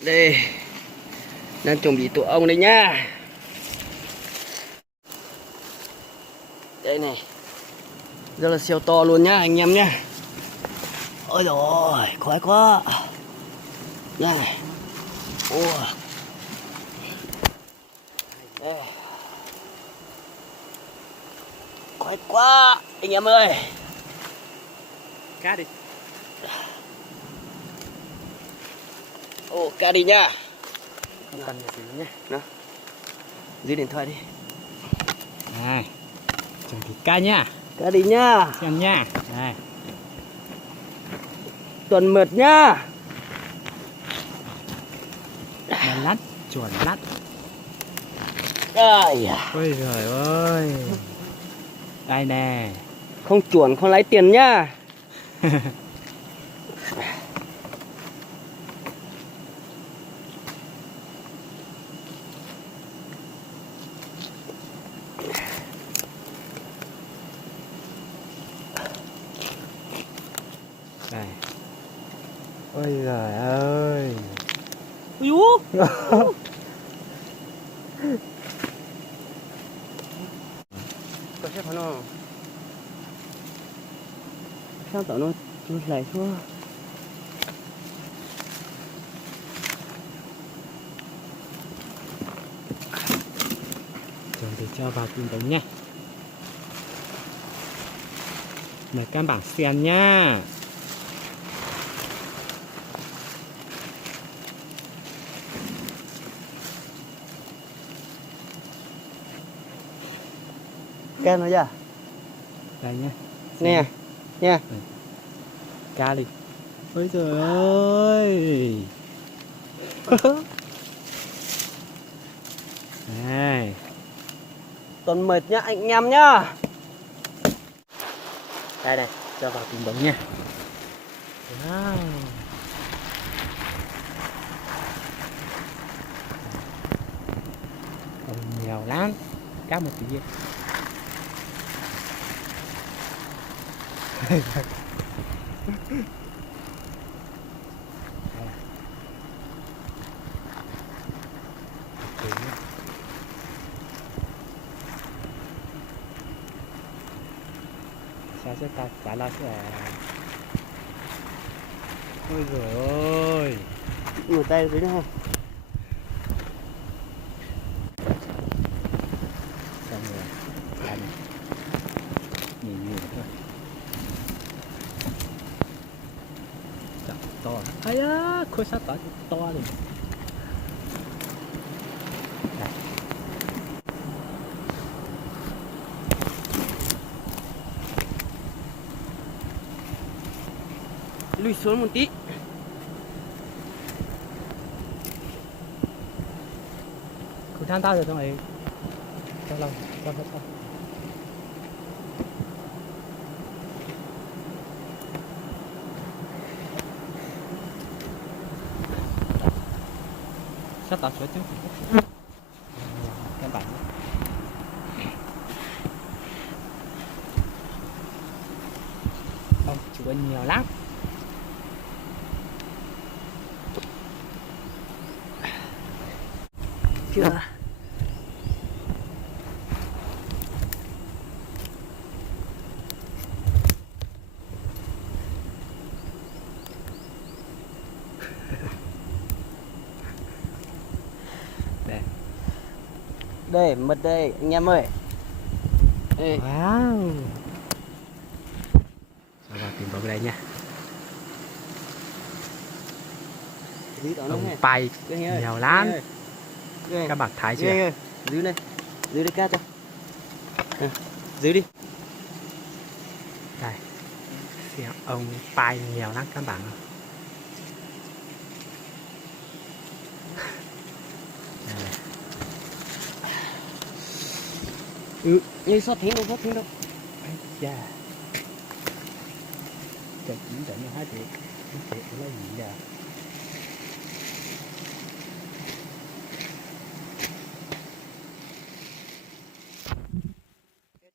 Đây, đang chuẩn bị tổ ong đây nhá. Đây này, rất là siêu to luôn nhá anh em nhá. Ôi rồi, khoái quá. Này, ôi, đây. Khoái quá anh em ơi. Cá đi. Ồ, ca đi nha. Không cần gì nhé. Nào, giữ điện thoại đi. Này, chuẩn bị cá nha. Ca đi nha. Xem nha. Này, Tuần mượt nha. đàn lát, chuẩn lát. Ai à, Ôi trời ơi. Đây nè. không chuẩn không lấy tiền nhá. Đây. Ôi trời ơi. Ui ú. Có xếp không? Sao tao nó lại xuống? Chuẩn bị cho vào kim bóng nha. Này căn bảng xem nha. Ken nó ra. Đây nhá. Nè, nha. Cá đi. Ôi trời ơi. Này. Tuần mệt nhá anh em nhá. Đây này, cho vào kim bóng nha. Wow. Còn nhiều lắm. Cá một tí. Sao sẽ ta trả lời sẽ ôi giời ơi. Ngồi tay dưới nữa không? Xong rồi. Đây này. Nhìn nhìn thôi. Chặt to. Ây da, khối sát to đi. Đây. Lùi xuống một tí. Khối than tao rồi xong rồi. Cho lâu, cho. Sát tao xuống chứ. Căn bản. Không, chủ ăn nhiều lắm. Chưa. Đây. Đây, mật đây anh em ơi. Đây. Wow. Cho vào tìm bóng đây nha. Ông bay nhiều lắm. Các bạn thấy chưa? Giữ đây. Giữ đây cát cho. Giữ đi. Đây. Xem ông bay nhiều lắm các bạn. Nhưng sót thính đâu. Dạ. Chạy cũng chạy như hai triệu. Lấy gì giờ?